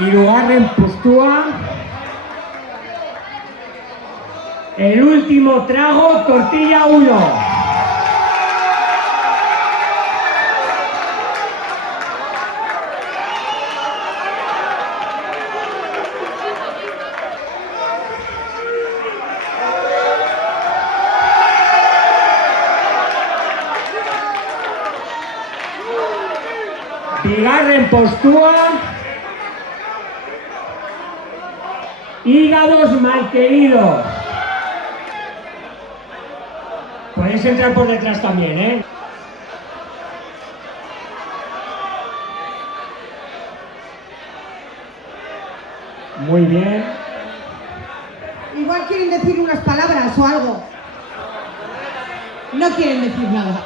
Hirugarren postua. El último trago, tortilla 1. Bigarren postua. Hígados malqueridos. Podéis entrar por detrás también, ¿eh? Muy bien. Igual quieren decir unas palabras o algo. No quieren decir nada.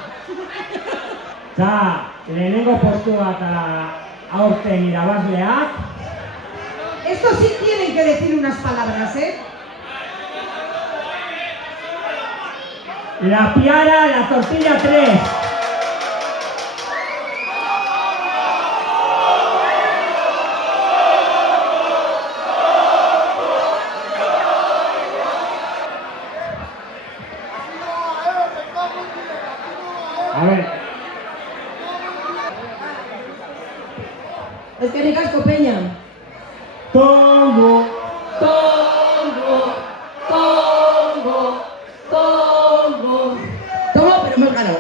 Eta lehenengo postua eta aurten irabazleak. Estos sí tienen que decir unas palabras, ¿eh? La Piara, la tortilla 3. A ver. Es que Ricasco Peña. Tongo. Tongo, tongo, tongo. Toma, pero hemos ganado.